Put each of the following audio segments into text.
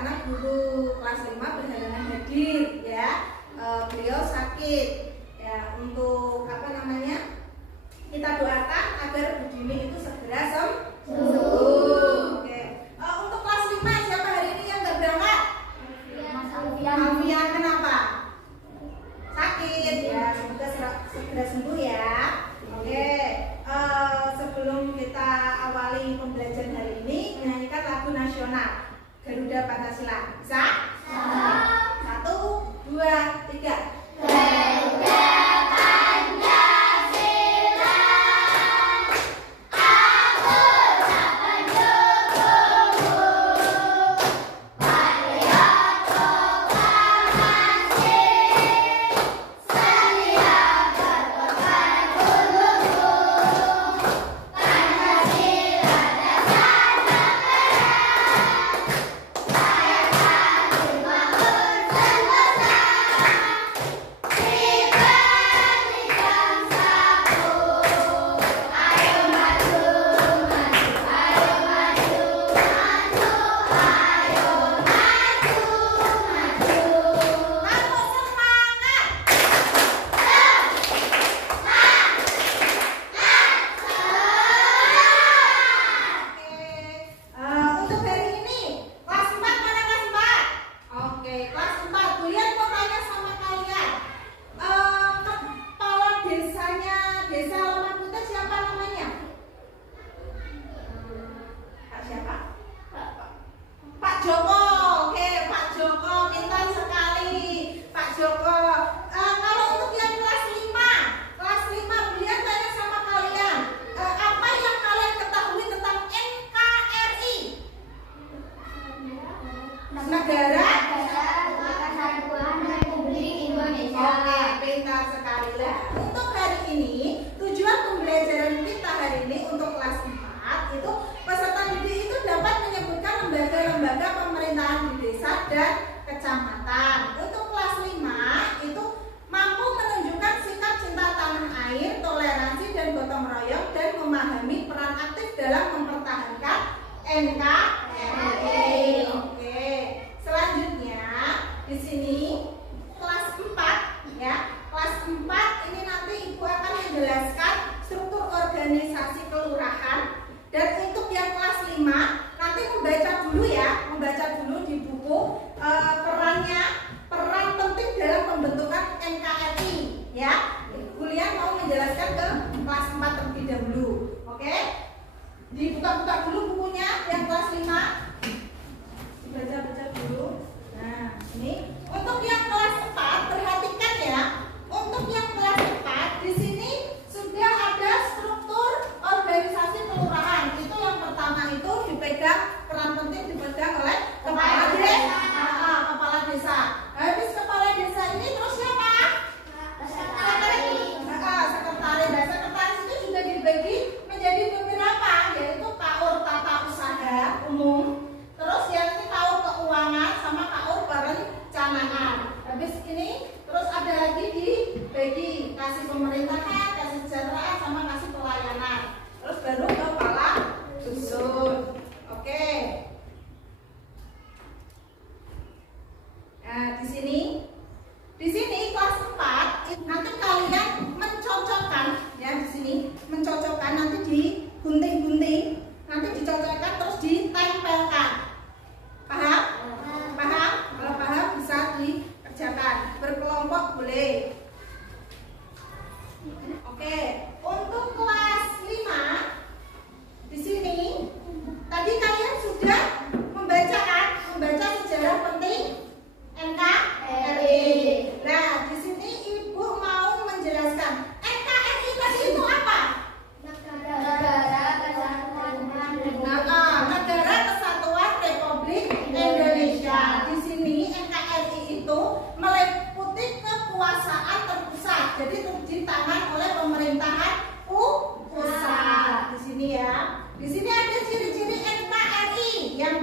karena guru kelas 5 berhalangan hadir ya. Beliau sakit ya. Untuk apa namanya? Kita doakan agar Bu Dini itu segera sembuh. Oke. Untuk kelas 5 siapa hari ini yang nggak berangkat? Alfian. Kenapa? Sakit ya. Semoga segera sembuh ya. Oke. Sebelum kita awali pembelajaran hari ini, menyanyikan lagu nasional Garuda Pancasila. Bisa? 1, 2, 3. Garuda Pancasila, aku tak pendukungmu, patriot proklamasi, setia berkorban untukmu, Pancasila dasar negara, rayakan dibangun sentosa, diberi bangsaku, ayo maju, maju, ayo maju, maju, ayo maju, maju. Kamu semangat. Untuk hari ini kelas 4 mana kelas 4? Oke, kelas 4. Bulian mau tanya sama kalian. Kepala desanya Desa Lemah Putih siapa namanya? Pak siapa? Pak Joko. Oke, Pak Joko, pintar sekali. Pak Joko. Kalau untuk yang kelas 5 Bulian tanya sama kalian. Apa yang kalian ketahui tentang NKRI? Negara Oke, pintar sekali lah. Untuk hari ini, tujuan pembelajaran kita hari ini untuk kelas 4 itu peserta didik itu dapat menyebutkan lembaga-lembaga pemerintahan di desa dan kecamatan. Untuk kelas 5 itu mampu menunjukkan sikap cinta tanah air, toleransi dan gotong royong dan memahami peran aktif dalam mempertahankan NKRI. Oke. Selanjutnya di sini kelas 4 ya. Kelas 4 ini nanti Ibu akan menjelaskan struktur organisasi kelurahan. Dan untuk yang kelas 5 nanti membaca dulu ya, membaca dulu di buku peran penting dalam pembentukan NKRI ya. Kuliah mau menjelaskan ke kelas 4 terlebih dahulu. Oke? Dibuka-buka dulu bukunya yang kelas 5. Dibaca-baca dulu. Nah, ini untuk yang kelas 4 perhatikan ya. Untuk yang kelas 4 di sini sudah ada struktur organisasi kelurahan. Itu yang pertama itu peran penting dipegang oleh kepala desa. Kepala desa. Habis kepala desa ini terus siapa? Sekretaris. Nah, sekretaris itu juga dibagi menjadi beberapa, yaitu KAUR tata usaha umum. Terus yang ini KAUR keuangan sama KAUR perencanaan. Habis ini terus ada lagi dibagi kasih pemerintahan, kasih kesejahteraan sama kasih pelayanan. Terus baru kepala dusun. Oke. Nah, di sini kelas 4 nanti kalian mencocokkan ya, di sini mencocokkan, nanti digunting-gunting, nanti dicocokkan terus ditempelkan. Paham? Paham? Kalau paham bisa dikerjakan. Berkelompok boleh. Oke, untuk kelas 5 di sini tadi kalian sudah membaca sejarah penting NKRI. Nah, di sini Ibu mau menjelaskan NKRI tadi itu apa? Negara Kesatuan Republik Indonesia. Di sini NKRI itu meliputi kekuasaan terpusat. Jadi di tangan oleh pemerintahan pusat. Di sini ya. Di sini ada ciri-ciri NKRI. Yang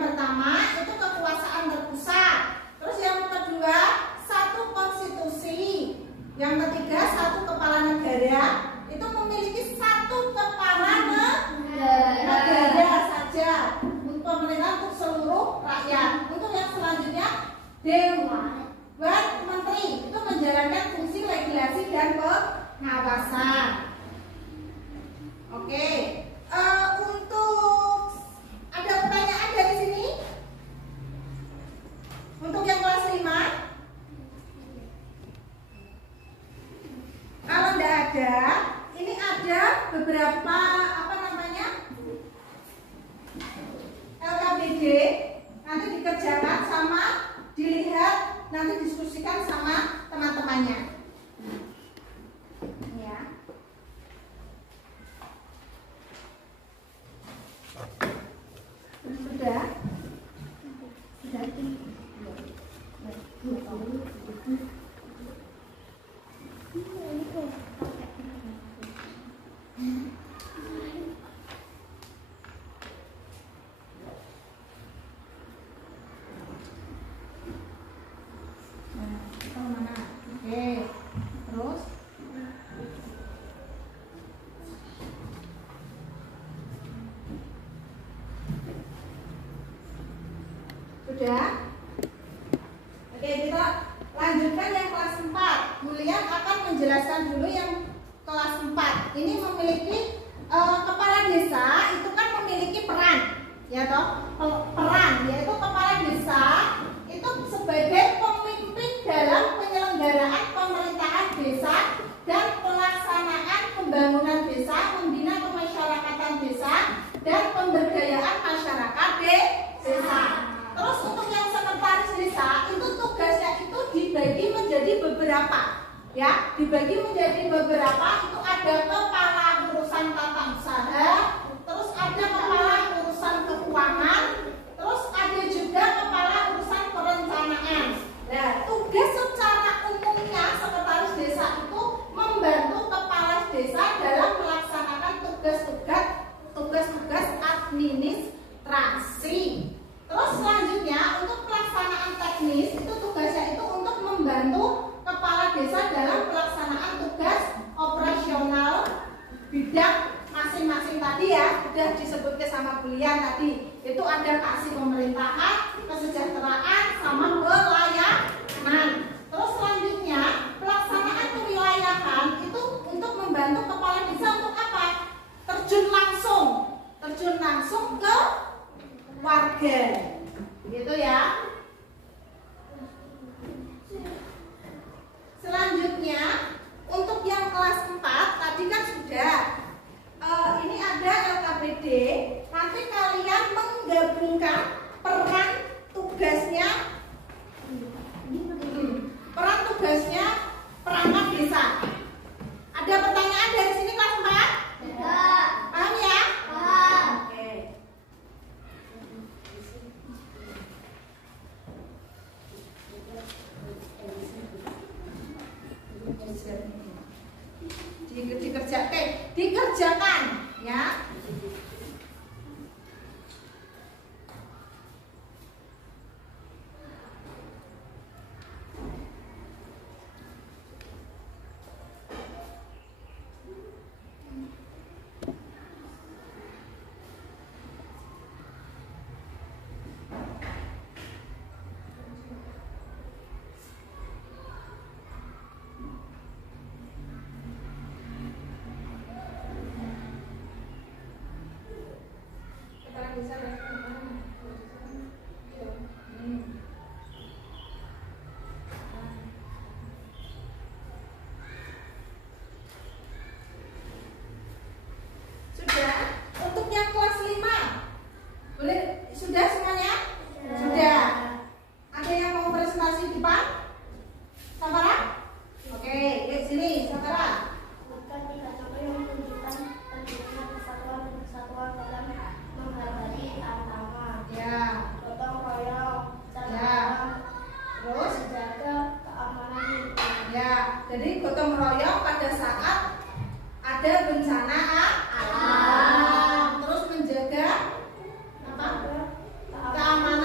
Dewan Menteri itu menjalankan fungsi regulasi dan pengawasan. Oke, untuk ada pertanyaan dari sini? Untuk yang kelas 5? Kalau tidak ada, ini ada beberapa LKPD, nanti dikerjakan sama dilihat, nanti diskusikan sama teman-temannya. Ya. Sudah? Sudah. Sudah? Oke, kita lanjutkan yang kelas 4. Julian akan menjelaskan dulu yang kelas 4. Ini memiliki kepala desa itu kan memiliki peran, ya toh? Peran yaitu kepala desa itu sebagai pemimpin dalam penyelenggaraan pemerintahan desa dan pelaksanaan pembangunan desa, membina kemasyarakatan desa dan pemberdayaan masyarakat desa. Terus untuk yang sekretaris desa itu tugasnya itu dibagi menjadi beberapa, ya, dibagi menjadi beberapa. Itu ada kepala urusan tata usaha, terus ada kepala urusan keuangan, terus ada juga kepala urusan perencanaan. Nah, tugas secara umumnya sekretaris desa itu membantu kepala desa dalam melaksanakan tugas-tugas administrasi. Terus selanjutnya untuk pelaksanaan teknis itu tugasnya itu untuk membantu kepala desa dalam pelaksanaan tugas operasional bidang masing-masing tadi, ya, sudah disebutkan sama Julian tadi. Itu ada kasih pemerintahan, kesejahteraan, sama pelayanan. Terus selanjutnya pelaksanaan kewilayahan itu untuk membantu kepala desa untuk apa? Terjun langsung ke warga, gitu ya. Selanjutnya untuk yang kelas 4 tadi kan sudah ini ada LKPD. Nanti kalian menggabungkan peran tugasnya perangkat desa. Ada pertanyaan dari sini kelas 4? Tidak. Paham ya? Paham. Oke. Dikerjakan, ya. Sudah? Untuk yang kelas 5 boleh? Sudah semuanya? Sudah. Ada yang mau presentasi di depan? Samara? Oke, lihat sini, Samara. Bukan 3 contoh yang menunjukkan pentingnya persatuan dalam menghargai tantangan. Ya. Gotong royong, Ya. Terus? menjaga keamanan lingkungan. Ya, jadi gotong royong pada saat ada bencana alam. Terus menjaga apa? Keamanan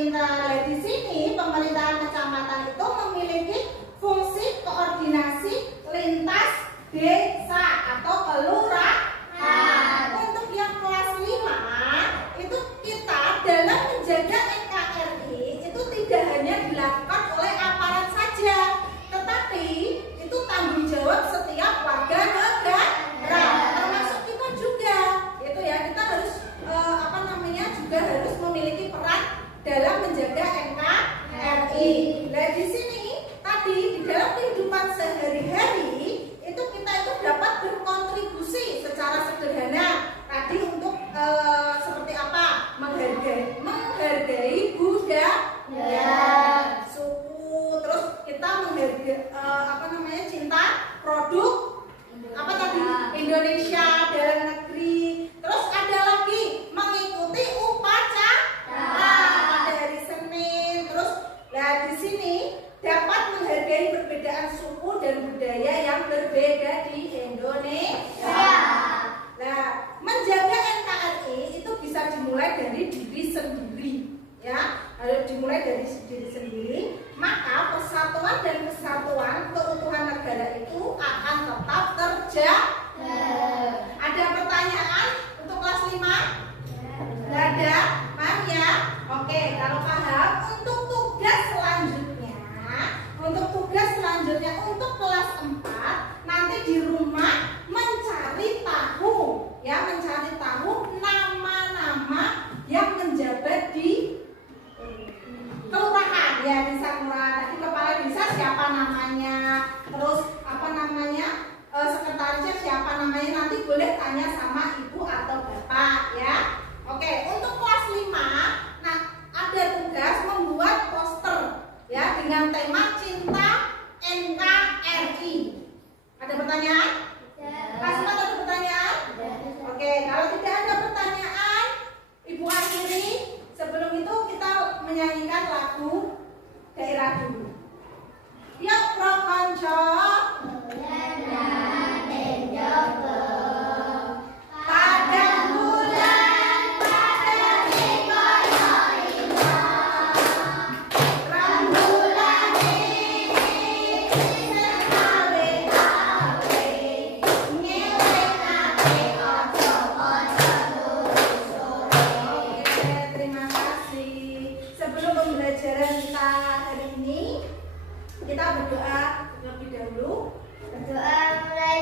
Nah, di sini pemerintahan kecamatan itu memiliki fungsi koordinasi lintas desa atau kelurahan. Untuk yang kelas 5 itu kita dalam menjaga NKRI itu tidak hanya dilakukan oleh aparat saja, tetapi itu tanggung jawab setiap warga negara, termasuk kita juga. Itu ya, kita harus juga harus memiliki peran dalam menjaga NKRI. Nah, di sini tadi di dalam kehidupan sehari-hari itu kita itu dapat berkontribusi secara sederhana tadi untuk seperti apa? Menghargai budaya, suku, terus kita menghargai cinta produk Indonesia dalam negeri. Terus ada lagi mengikuti upacara pada hari Senin. Terus di sini dapat menghargai perbedaan suku dan budaya yang berbeda di Indonesia. Nah, menjaga NKRI itu bisa dimulai dari diri sendiri, ya. Harus dimulai dari diri sendiri, maka persatuan dan kesatuan keutuhan negara itu akan tetap terjaga. Ada pertanyaan untuk kelas 5? Nggak ada? Paham ya? Oke, kalau paham, untuk tugas selanjutnya untuk kelas 4 nanti di rumah mencari tahu nama-nama yang menjabat di kelurahan, ya, desa kelurahan. Tadi kepala desa siapa namanya, terus sekretarisnya siapa namanya, nanti boleh tanya sama ibu atau bapak, ya. Oke, untuk kelas 5 nah ada tugas membuat poster, ya, dengan tema cinta NKRI. Ada pertanyaan? Kelas 4 ada pertanyaan? Oke, kalau tidak ada pertanyaan, ibu akhiri. Sebelum itu kita menyanyikan lagu daerah dulu. Yuk, prokonco. Kita berdoa terlebih dahulu. Berdoa mulai.